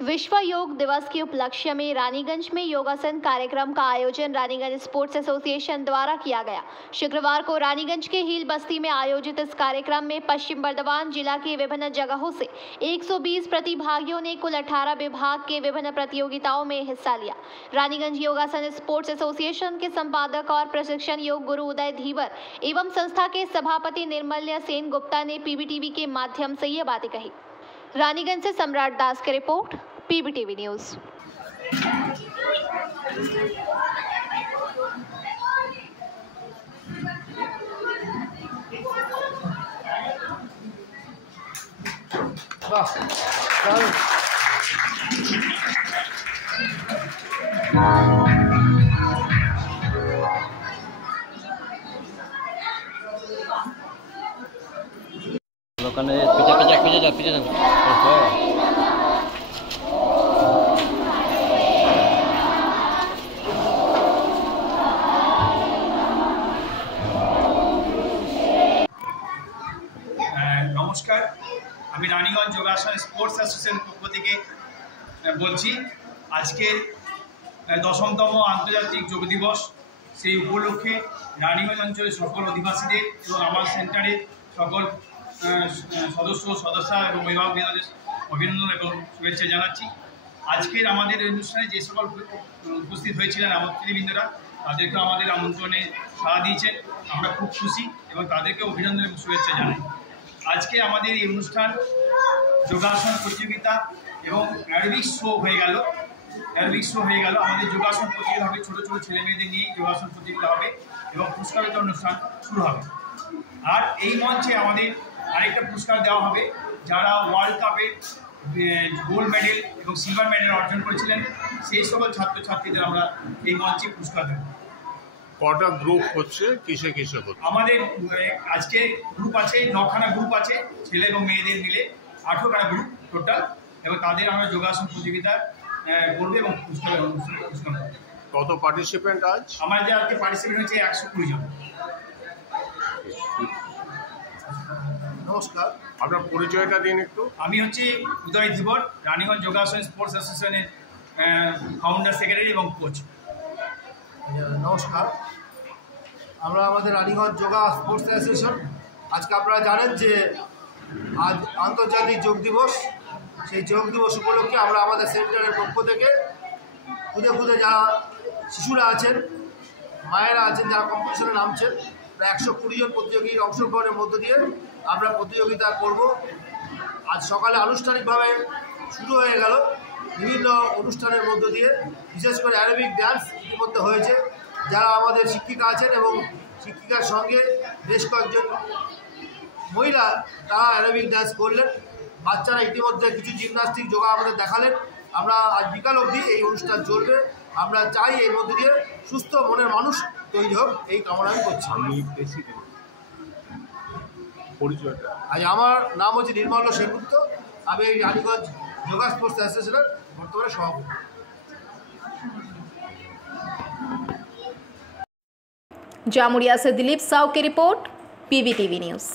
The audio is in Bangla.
विश्व योग दिवस के उपलक्ष्य में रानीगंज में योगासन कार्यक्रम का आयोजन रानीगंज स्पोर्ट्स एसोसिएशन द्वारा किया गया। शुक्रवार को रानीगंज के हील बस्ती में आयोजित इस कार्यक्रम में पश्चिम बर्धमान जिला की विभिन्न जगहों से 120 प्रतिभागियों ने कुल 18 विभाग के विभिन्न प्रतियोगिताओं में हिस्सा लिया। रानीगंज योगासन स्पोर्ट्स एसोसिएशन के संपादक और प्रशिक्षण योग गुरु उदय धीवर एवं संस्था के सभापति निर्मल्य सेन गुप्ता ने पीबीटीवी के माध्यम से ये बातें कही। रानीगंज से सम्राट दास की रिपोर्ट, पीबीटीवी न्यूज। पीछे নমস্কার, আমি রানীগঞ্জ যোগাসন স্পোর্টস অ্যাসোসিয়েশন পক্ষ থেকে বলছি। আজকে 10তম আন্তর্জাতিক যোগ দিবস, সেই উপলক্ষে রানীগঞ্জ অঞ্চলের সকল অধিবাসীদের এবং আমার সেন্টারের সকল সদস্য এবং অভিভাবকদের অভিনন্দন এবং শুভেচ্ছা জানাচ্ছি। আজকের আমাদের অনুষ্ঠানে যে সকল উপস্থিত হয়েছিলেন আমন্ত্রীবৃন্দরা, তাদেরকে আমাদের আমন্ত্রণে সাড়া দিয়েছেন। আমরা খুব খুশি এবং তাদেরকে অভিনন্দন এবং শুভেচ্ছা জানাই। আজকে আমাদের এই অনুষ্ঠান যোগাসন প্রতিযোগিতা এবং অ্যারোবিক শো হয়ে গেল। আমাদের যোগাসন প্রতিযোগিতা হবে, ছোটো ছোটো ছেলেমেয়েদের নিয়ে যোগাসন প্রতিযোগিতা হবে এবং পুরস্কার বিতরণ অনুষ্ঠান শুরু হবে। আর এই মঞ্চে আমাদের আরেকটা পুরস্কার দেওয়া হবে, যারা ওয়ার্ল্ড কাপে গোল্ড মেডেল এবং সিলভার মেডেল অর্জন করেছিলেন, সেই সকল ছাত্রছাত্রীদের আমরা এই মঞ্চে পুরস্কার দেব। কটা গ্রুপ হচ্ছে, কিসে কিসে হচ্ছে? আমাদের আজকে গ্রুপ আছে, 9খানা গ্রুপ আছে, ছেলে এবং মেয়েদের মিলে 18খানা গ্রুপ টোটাল, এবং তাদের আমরা যোগাসন প্রতিযোগিতা করবে এবং পুরস্কার করবে। কত পার্টিসিপেন্ট আজ? আমাদের আজকে পার্টিসিপেন্ট হচ্ছে 120 জন। নমস্কার, আপনার পরিচয়টা দিন একটু। আমি হচ্ছে উদয় ধীবর, রানীগঞ্জ যোগাসন স্পোর্টস অ্যাসোসিয়েশনের ফাউন্ডার, সেক্রেটারি এবং কোচ। নমস্কার, আমরা আমাদের রানীগঞ্জ যোগা স্পোর্টস অ্যাসোসিয়েশন, আজকে আপনারা জানেন যে আজ আন্তর্জাতিক যোগ দিবস। সেই যোগ দিবস উপলক্ষে আমরা আমাদের সেন্টারের পক্ষ থেকে খুদে যারা শিশুরা আছেন, মায়েরা আছেন, যারা কম্পিটিশনে নামছেন, প্রায় 120 জন প্রতিযোগীর অংশগ্রহণের মধ্য দিয়ে আমরা প্রতিযোগিতা করব। আজ সকালে আনুষ্ঠানিকভাবে শুরু হয়ে গেল বিভিন্ন অনুষ্ঠানের মধ্য দিয়ে, বিশেষ করে অ্যারোবিক ডান্স ইতিমধ্যে হয়েছে। যারা আমাদের শিক্ষিকা আছেন এবং শিক্ষিকার সঙ্গে বেশ কয়েকজন মহিলা, তারা অ্যারোবিক ডান্স করলেন। বাচ্চারা ইতিমধ্যে কিছু জিমনাস্টিক যোগা আমাদের দেখালেন। আমরা আজ বিকাল অবধি এই অনুষ্ঠান চলবে। আমরা চাই এর মধ্যে দিয়ে সুস্থ মনের মানুষ তৈরি হোক, এই কামনা আমি করছি। পরিচয়টা? আজ আমার নাম হচ্ছে নির্মল্য সেনগুপ্ত। আমি এই রানীগঞ্জ যোগা স্পোর্টস অ্যাসোসিয়েশনের বর্তমানে সভাপতি। जामुड़िया से दिलीप साव की रिपोर्ट, पीबीटीवी न्यूज़।